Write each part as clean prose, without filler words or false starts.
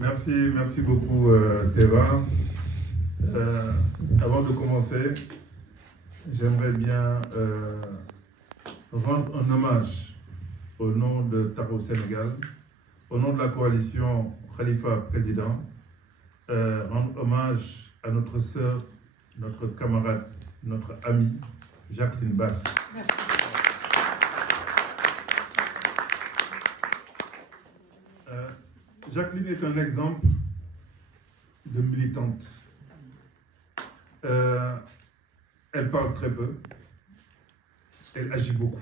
Merci beaucoup Théva. Avant de commencer, j'aimerais bien rendre un hommage au nom de Taxawu Sénégal, au nom de la coalition Khalifa Président, rendre hommage à notre sœur, notre camarade, notre amie, Jacqueline Basse. Merci. Jacqueline est un exemple de militante. Elle parle très peu, elle agit beaucoup.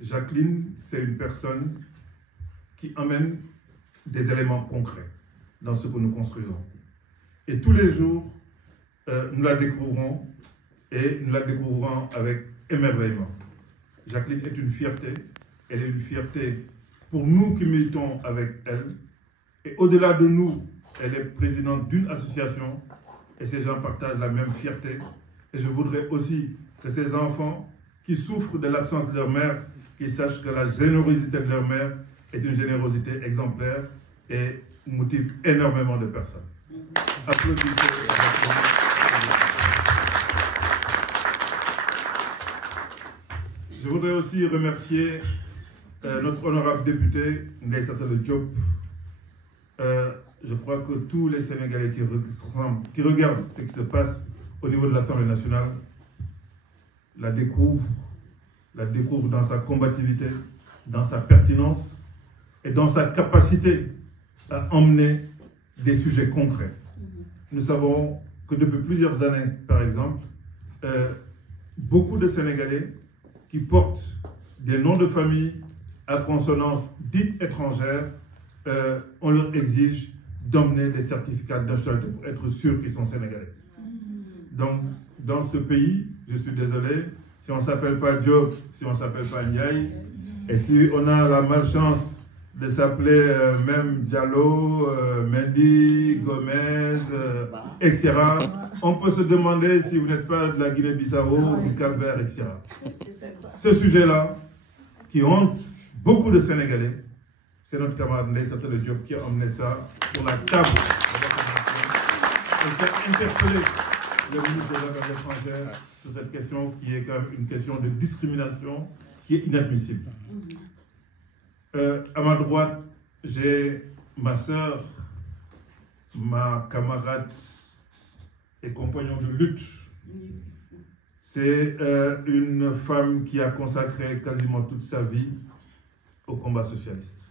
Jacqueline, c'est une personne qui amène des éléments concrets dans ce que nous construisons. Et tous les jours, nous la découvrons et nous la découvrons avec émerveillement. Jacqueline est une fierté, elle est une fierté pour nous qui militons avec elle. Et au-delà de nous, elle est présidente d'une association et ces gens partagent la même fierté. Et je voudrais aussi que ces enfants qui souffrent de l'absence de leur mère, qu'ils sachent que la générosité de leur mère est une générosité exemplaire et motive énormément de personnes. Applaudissez. Je voudrais aussi remercier notre honorable député, Ndeye Satta Diop. Je crois que tous les Sénégalais qui regardent ce qui se passe au niveau de l'Assemblée nationale la découvrent dans sa combativité, dans sa pertinence et dans sa capacité à emmener des sujets concrets. Nous savons que depuis plusieurs années, par exemple, beaucoup de Sénégalais qui portent des noms de famille à consonance dite étrangère, on leur exige d'emmener des certificats de nationalité pour être sûr qu'ils sont sénégalais. Donc, dans ce pays, je suis désolé, si on ne s'appelle pas Diop, si on ne s'appelle pas Ndiaye, et si on a la malchance de s'appeler même Diallo, Mendy, Gomez, etc., on peut se demander si vous n'êtes pas de la Guinée-Bissau, du Cap-Vert, etc. Ce sujet-là, qui hante beaucoup de Sénégalais, c'est notre camarade Ndeye Satta Diop qui a emmené ça sur la table et qui a interpellé le ministre des Affaires étrangères sur cette question qui est quand même une question de discrimination qui est inadmissible. À ma droite, j'ai ma sœur, ma camarade et compagnon de lutte. C'est une femme qui a consacré quasiment toute sa vie au combat socialiste.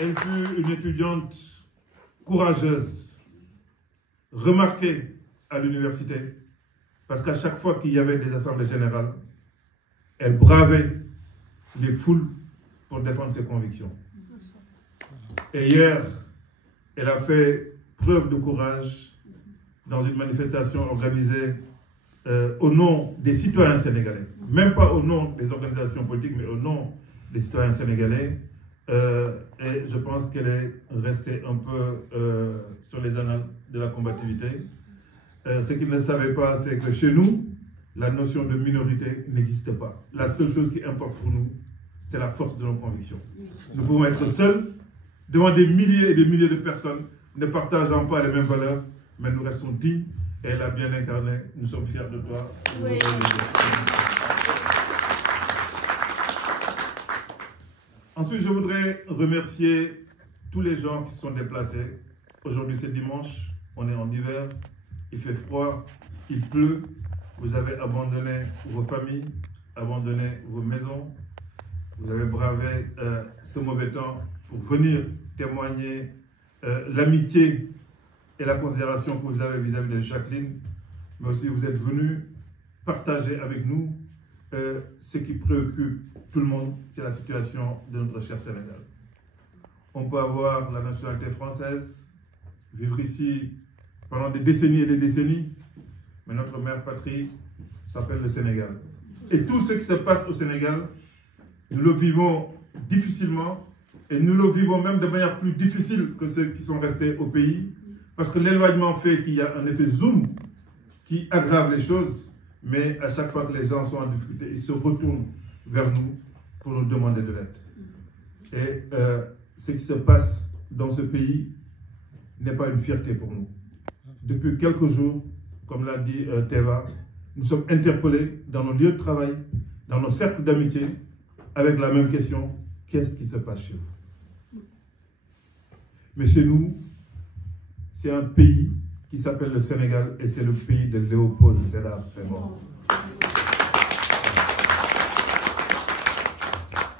Elle fut une étudiante courageuse, remarquée à l'université, parce qu'à chaque fois qu'il y avait des assemblées générales, elle bravait les foules pour défendre ses convictions. Et hier, elle a fait preuve de courage dans une manifestation organisée au nom des citoyens sénégalais. Même pas au nom des organisations politiques, mais au nom des citoyens sénégalais. Et je pense qu'elle est restée un peu sur les annales de la combativité. Ce qu'ils ne savaient pas, c'est que chez nous, la notion de minorité n'existe pas. La seule chose qui importe pour nous, c'est la force de nos convictions. Nous pouvons être seuls devant des milliers et des milliers de personnes ne partageant pas les mêmes valeurs, mais nous restons dignes et elle a bien incarné. Nous sommes fiers de toi. Oui. Ensuite, je voudrais remercier tous les gens qui se sont déplacés. Aujourd'hui, c'est dimanche, on est en hiver, il fait froid, il pleut. Vous avez abandonné vos familles, abandonné vos maisons. Vous avez bravé ce mauvais temps pour venir témoigner l'amitié et la considération que vous avez vis-à-vis de Jacqueline. Mais aussi, vous êtes venus partager avec nous ce qui préoccupe tout le monde, c'est la situation de notre cher Sénégal. On peut avoir la nationalité française, vivre ici pendant des décennies et des décennies, mais notre mère patrie s'appelle le Sénégal. Et tout ce qui se passe au Sénégal, nous le vivons difficilement et nous le vivons même de manière plus difficile que ceux qui sont restés au pays, parce que l'éloignement fait qu'il y a un effet zoom qui aggrave les choses, mais à chaque fois que les gens sont en difficulté, ils se retournent vers nous pour nous demander de l'aide. Et ce qui se passe dans ce pays n'est pas une fierté pour nous. Depuis quelques jours, comme l'a dit Teva, nous sommes interpellés dans nos lieux de travail, dans nos cercles d'amitié, avec la même question, qu'est-ce qui se passe chez vous? Mais chez nous, c'est un pays qui s'appelle le Sénégal et c'est le pays de Léopold Sédar Senghor.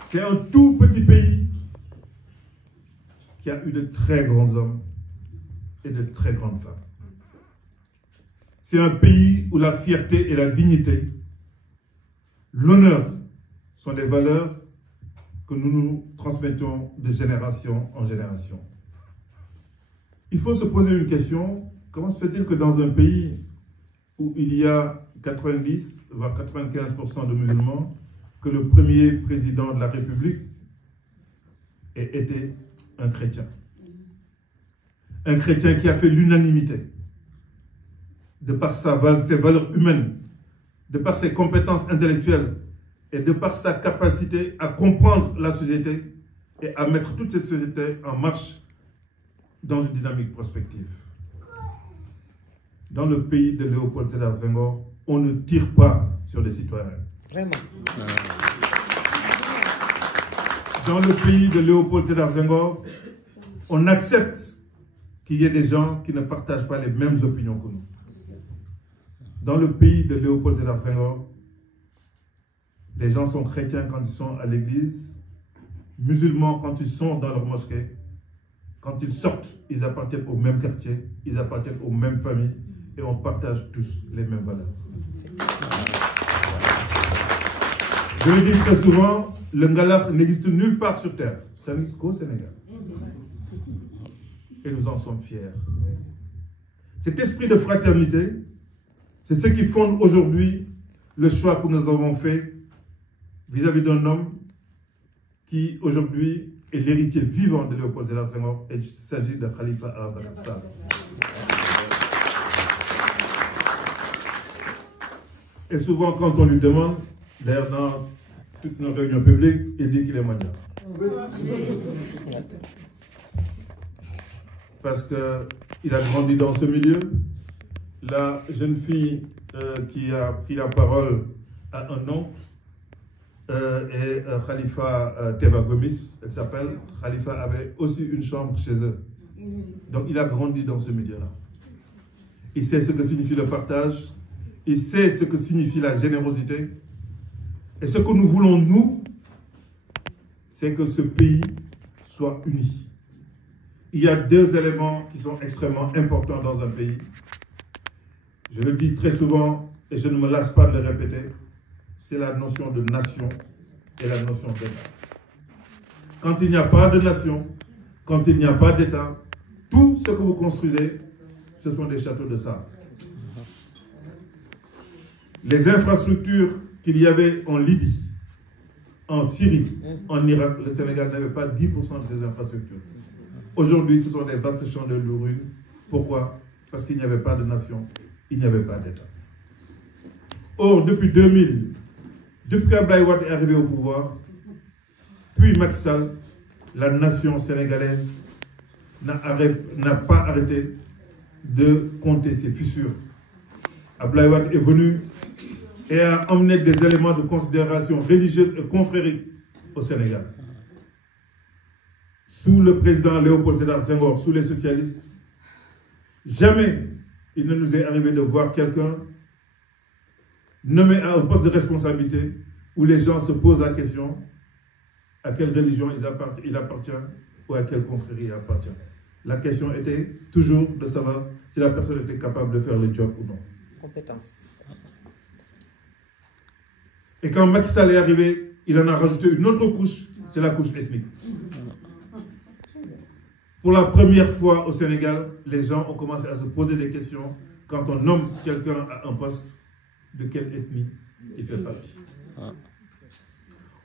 C'est un tout petit pays qui a eu de très grands hommes et de très grandes femmes. C'est un pays où la fierté et la dignité, l'honneur sont des valeurs que nous nous transmettons de génération en génération. Il faut se poser une question, comment se fait-il que dans un pays où il y a 90, voire 95% de musulmans, que le premier président de la République ait été un chrétien? Un chrétien qui a fait l'unanimité, de par ses valeurs humaines, de par ses compétences intellectuelles et de par sa capacité à comprendre la société et à mettre toute cette société en marche dans une dynamique prospective. Dans le pays de Léopold Sédar Senghor, on ne tire pas sur les citoyens. Vraiment. Dans le pays de Léopold Sédar Senghor, on accepte qu'il y ait des gens qui ne partagent pas les mêmes opinions que nous. Dans le pays de Léopold Sédar Senghor, les gens sont chrétiens quand ils sont à l'église, musulmans quand ils sont dans leur mosquée. Quand ils sortent, ils appartiennent au même quartier, ils appartiennent aux mêmes familles et on partage tous les mêmes valeurs. Je le dis très souvent, le Ngalaf n'existe nulle part sur terre, ça n'existe qu'au Sénégal. Et nous en sommes fiers. Cet esprit de fraternité, c'est ce qui fonde aujourd'hui le choix que nous avons fait vis-à-vis d'un homme qui aujourd'hui est l'héritier vivant de Léopold Sédar Senghor, et il s'agit de Khalifa Ababacar Sall. Et souvent, quand on lui demande, d'ailleurs dans toutes nos réunions publiques, il dit qu'il est mondial. Parce qu'il a grandi dans ce milieu. La jeune fille qui a pris la parole a un nom, et Khalifa Teva Gomis, elle s'appelle. Khalifa avait aussi une chambre chez eux. Donc il a grandi dans ce milieu-là. Il sait ce que signifie le partage, il sait ce que signifie la générosité. Et ce que nous voulons, nous, c'est que ce pays soit uni. Il y a deux éléments qui sont extrêmement importants dans un pays. Je le dis très souvent et je ne me lasse pas de le répéter. C'est la notion de nation et la notion d'État. Quand il n'y a pas de nation, quand il n'y a pas d'État, tout ce que vous construisez, ce sont des châteaux de sable. Les infrastructures qu'il y avait en Libye, en Syrie, en Irak, le Sénégal n'avait pas 10% de ces infrastructures. Aujourd'hui, ce sont des vastes champs de ruines. Pourquoi? Parce qu'il n'y avait pas de nation, il n'y avait pas d'État. Or, depuis 2000, depuis qu'Abdoulaye Wade est arrivé au pouvoir, puis Macky Sall, la nation sénégalaise n'a pas arrêté de compter ses fissures. Abdoulaye Wade est venu et a emmené des éléments de considération religieuse et confrérique au Sénégal. Sous le président Léopold Sédar Senghor, sous les socialistes, jamais il ne nous est arrivé de voir quelqu'un nommé à un poste de responsabilité où les gens se posent la question à quelle religion il appartient ou à quelle confrérie il appartient. La question était toujours de savoir si la personne était capable de faire le job ou non. Compétence. Et quand Macky Sall est arrivé, il en a rajouté une autre couche, c'est la couche ethnique. Pour la première fois au Sénégal, les gens ont commencé à se poser des questions quand on nomme quelqu'un à un poste, de quelle ethnie il fait partie.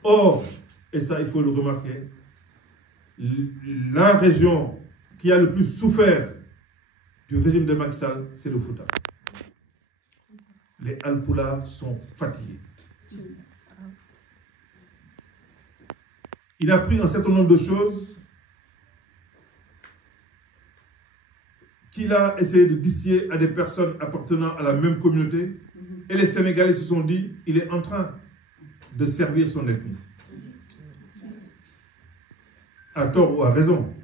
Or, et ça il faut le remarquer, la région qui a le plus souffert du régime de Macky Sall, c'est le Fouta. Les Alpulaar sont fatigués. Il a pris un certain nombre de choses qu'il a essayé de distiller à des personnes appartenant à la même communauté. Et les Sénégalais se sont dit, il est en train de servir son ethnie. À tort ou à raison.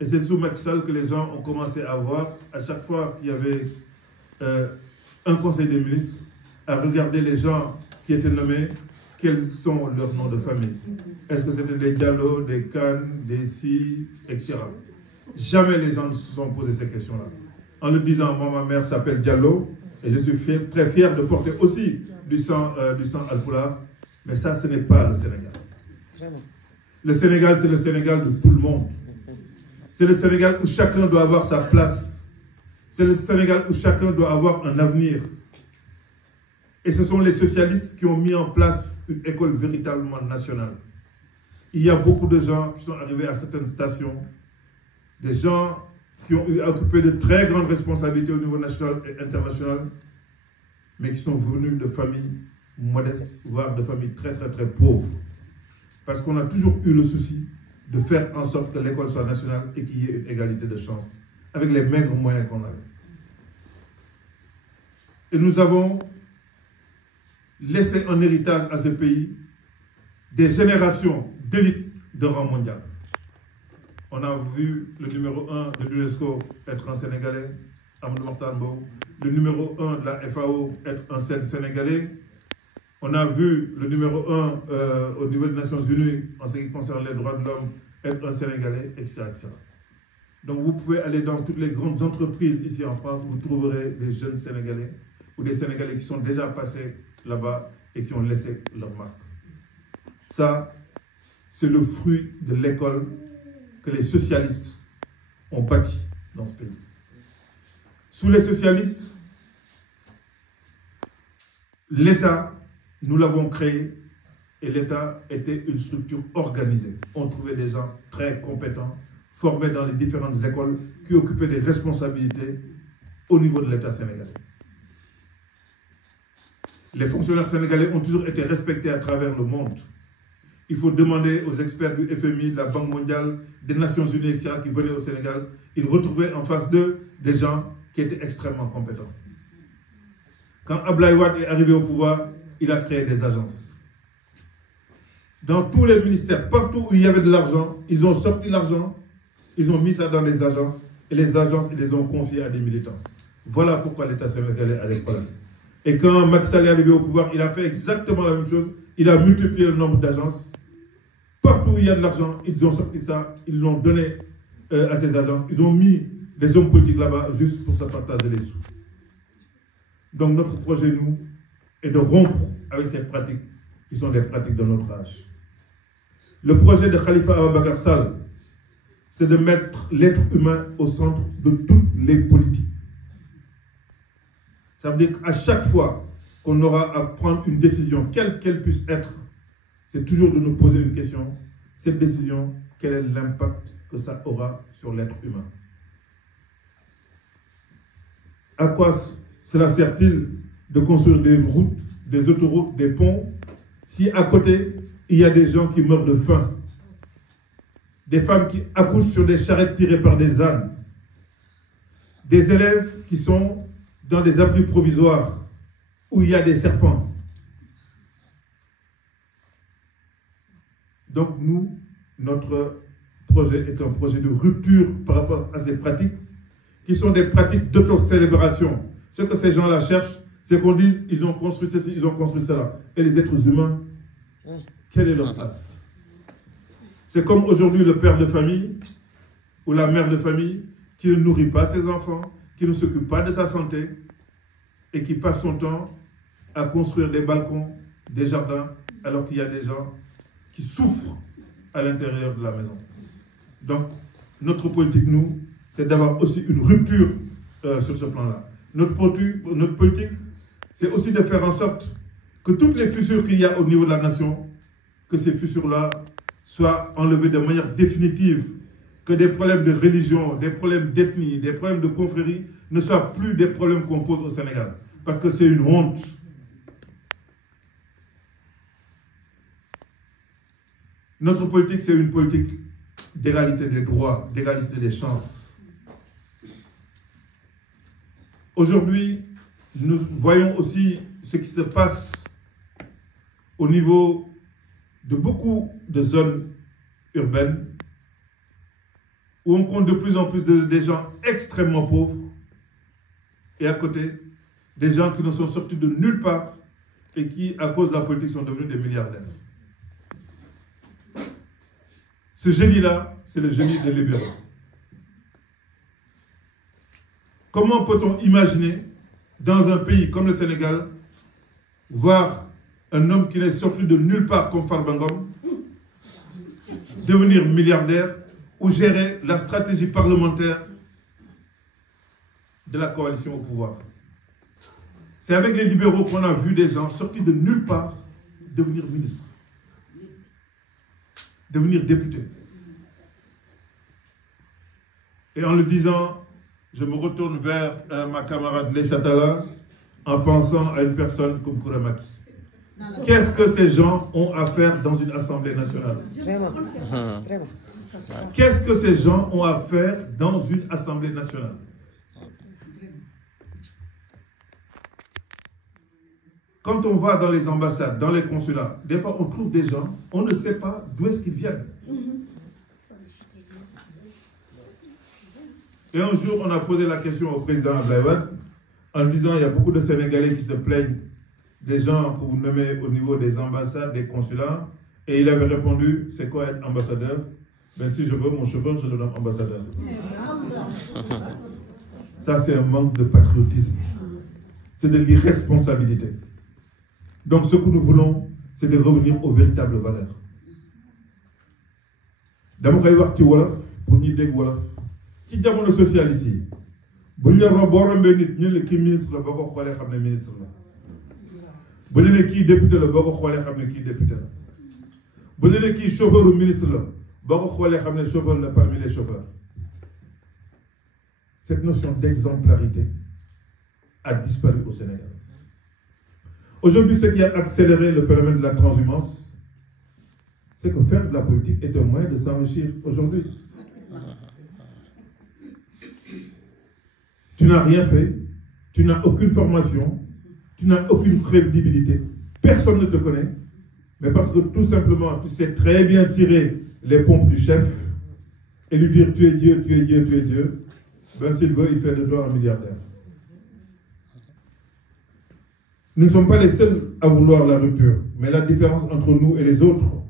Et c'est sous Macky Sall que les gens ont commencé à voir, à chaque fois qu'il y avait un conseil des ministres, à regarder les gens qui étaient nommés, quels sont leurs noms de famille. Est-ce que c'était des Diallo, des Kane, des Si, etc. Jamais les gens ne se sont posé ces questions-là. En le disant, moi, ma mère s'appelle Diallo, et je suis très fier de porter aussi du sang alpulaar, mais ça, ce n'est pas le Sénégal. Le Sénégal, c'est le Sénégal de tout le monde. C'est le Sénégal où chacun doit avoir sa place. C'est le Sénégal où chacun doit avoir un avenir. Et ce sont les socialistes qui ont mis en place une école véritablement nationale. Il y a beaucoup de gens qui sont arrivés à certaines stations, des gens qui ont eu à occuper de très grandes responsabilités au niveau national et international, mais qui sont venus de familles modestes, voire de familles très pauvres. Parce qu'on a toujours eu le souci de faire en sorte que l'école soit nationale et qu'il y ait une égalité de chance, avec les maigres moyens qu'on avait. Et nous avons laissé en héritage à ce pays des générations d'élite de rang mondial. On a vu le numéro 1 de l'UNESCO être un Sénégalais, Amadou Mahtar Mbow, le numéro 1 de la FAO être un Sénégalais. On a vu le numéro 1 au niveau des Nations Unies en ce qui concerne les droits de l'homme être un Sénégalais, etc., etc. Donc vous pouvez aller dans toutes les grandes entreprises ici en France, vous trouverez des jeunes Sénégalais ou des Sénégalais qui sont déjà passés là-bas et qui ont laissé leur marque. Ça, c'est le fruit de l'école que les socialistes ont bâti dans ce pays. Sous les socialistes, l'État, nous l'avons créé et l'État était une structure organisée. On trouvait des gens très compétents, formés dans les différentes écoles, qui occupaient des responsabilités au niveau de l'État sénégalais. Les fonctionnaires sénégalais ont toujours été respectés à travers le monde. Il faut demander aux experts du FMI, de la Banque mondiale, des Nations Unies, etc., qui venaient au Sénégal. Ils retrouvaient en face d'eux des gens qui étaient extrêmement compétents. Quand Abdoulaye Wade est arrivé au pouvoir, il a créé des agences. Dans tous les ministères, partout où il y avait de l'argent, ils ont sorti l'argent, ils ont mis ça dans les agences, et les agences, ils les ont confiées à des militants. Voilà pourquoi l'État sénégalais a des problèmes. Et quand Macky Sall est arrivé au pouvoir, il a fait exactement la même chose. Il a multiplié le nombre d'agences. Partout où il y a de l'argent, ils ont sorti ça, ils l'ont donné à ces agences. Ils ont mis des hommes politiques là-bas juste pour se partager les sous. Donc notre projet, nous, est de rompre avec ces pratiques qui sont des pratiques de notre âge. Le projet de Khalifa Ababacar Sall, c'est de mettre l'être humain au centre de toutes les politiques. Ça veut dire qu'à chaque fois qu'on aura à prendre une décision, quelle qu'elle puisse être, c'est toujours de nous poser une question. Cette décision, quel est l'impact que ça aura sur l'être humain? À quoi cela sert-il de construire des routes, des autoroutes, des ponts, si à côté, il y a des gens qui meurent de faim, des femmes qui accouchent sur des charrettes tirées par des ânes, des élèves qui sont dans des abris provisoires où il y a des serpents. Donc nous, notre projet est un projet de rupture par rapport à ces pratiques qui sont des pratiques d'autocélébration. Ce que ces gens-là cherchent, c'est qu'on dise, ils ont construit ceci, ils ont construit cela. Et les êtres humains, quelle est leur place? C'est comme aujourd'hui le père de famille ou la mère de famille qui ne nourrit pas ses enfants, qui ne s'occupe pas de sa santé et qui passe son temps à construire des balcons, des jardins, alors qu'il y a des gens qui souffrent à l'intérieur de la maison. Donc, notre politique, nous, c'est d'avoir aussi une rupture sur ce plan-là. Notre politique, c'est aussi de faire en sorte que toutes les fissures qu'il y a au niveau de la nation, que ces fissures-là soient enlevées de manière définitive, que des problèmes de religion, des problèmes d'ethnie, des problèmes de confrérie ne soient plus des problèmes qu'on pose au Sénégal. Parce que c'est une honte. Notre politique, c'est une politique d'égalité des droits, d'égalité des chances. Aujourd'hui, nous voyons aussi ce qui se passe au niveau de beaucoup de zones urbaines où on compte de plus en plus des gens extrêmement pauvres et à côté, des gens qui ne sont sortis de nulle part et qui, à cause de la politique, sont devenus des milliardaires. Ce génie-là, c'est le génie des libéraux. Comment peut-on imaginer, dans un pays comme le Sénégal, voir un homme qui n'est sorti de nulle part comme Farba Ngom devenir milliardaire ou gérer la stratégie parlementaire de la coalition au pouvoir? C'est avec les libéraux qu'on a vu des gens sortis de nulle part devenir ministres, devenir députés. Et en le disant, je me retourne vers ma camarade Lesatala en pensant à une personne comme Kouramaki. Qu'est-ce que ces gens ont à faire dans une assemblée nationale? Qu'est-ce que ces gens ont à faire dans une assemblée nationale? Quand on va dans les ambassades, dans les consulats, des fois on trouve des gens, on ne sait pas d'où est-ce qu'ils viennent. Et un jour, on a posé la question au président Ablaïwad en disant il y a beaucoup de Sénégalais qui se plaignent des gens que vous nommez au niveau des ambassades, des consulats. Et il avait répondu, c'est quoi être ambassadeur? Ben, si je veux mon chauffeur, je le nomme ambassadeur. Ça, c'est un manque de patriotisme. C'est de l'irresponsabilité. Donc, ce que nous voulons, c'est de revenir aux véritables valeurs. D'abord, il y a Wolof pour nous dire Wolof. Qui est le social ici? Si nous avons qui ministre, nous avons un ministre. Si nous avons qui député, nous avons un député. Si nous avons qui chauffeur ou ministre, nous avons un chauffeur parmi les chauffeurs. Cette notion d'exemplarité a disparu au Sénégal. Aujourd'hui, ce qui a accéléré le phénomène de la transhumance, c'est que faire de la politique est un moyen de s'enrichir aujourd'hui. Tu n'as rien fait, tu n'as aucune formation, tu n'as aucune crédibilité, personne ne te connaît, mais parce que tout simplement, tu sais très bien cirer les pompes du chef et lui dire tu es Dieu, tu es Dieu, tu es Dieu, ben s'il veut, il fait de toi un milliardaire. Nous ne sommes pas les seuls à vouloir la rupture, mais la différence entre nous et les autres,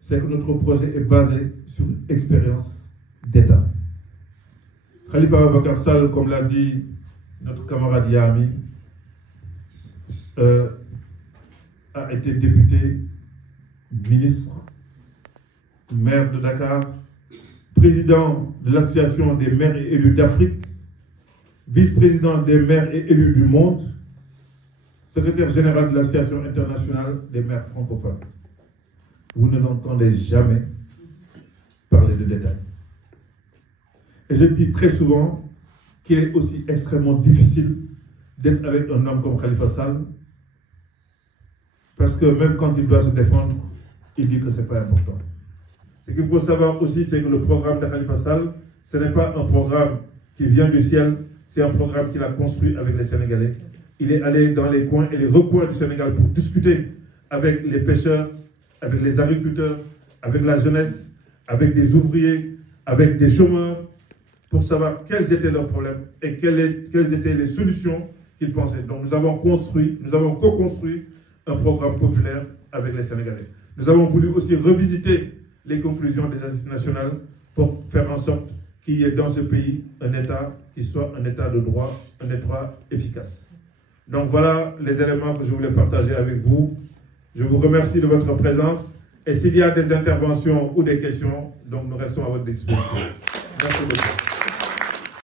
c'est que notre projet est basé sur une expérience d'État. Khalifa Ababacar Sall, comme l'a dit notre camarade Yami, a été député, ministre, maire de Dakar, président de l'association des maires et élus d'Afrique, vice-président des maires et élus du monde, secrétaire général de l'association internationale des maires francophones. Vous ne l'entendez jamais parler de détails. Et je dis très souvent qu'il est aussi extrêmement difficile d'être avec un homme comme Khalifa Sall, parce que même quand il doit se défendre, il dit que ce n'est pas important. Ce qu'il faut savoir aussi, c'est que le programme de Khalifa Sall, ce n'est pas un programme qui vient du ciel, c'est un programme qu'il a construit avec les Sénégalais. Il est allé dans les coins et les recoins du Sénégal pour discuter avec les pêcheurs, avec les agriculteurs, avec la jeunesse, avec des ouvriers, avec des chômeurs, pour savoir quels étaient leurs problèmes et quelles étaient les solutions qu'ils pensaient. Donc nous avons co-construit un programme populaire avec les Sénégalais. Nous avons voulu aussi revisiter les conclusions des assises nationales pour faire en sorte qu'il y ait dans ce pays un État qui soit un État de droit, un État efficace. Donc voilà les éléments que je voulais partager avec vous. Je vous remercie de votre présence et s'il y a des interventions ou des questions, donc nous restons à votre disposition. Merci beaucoup.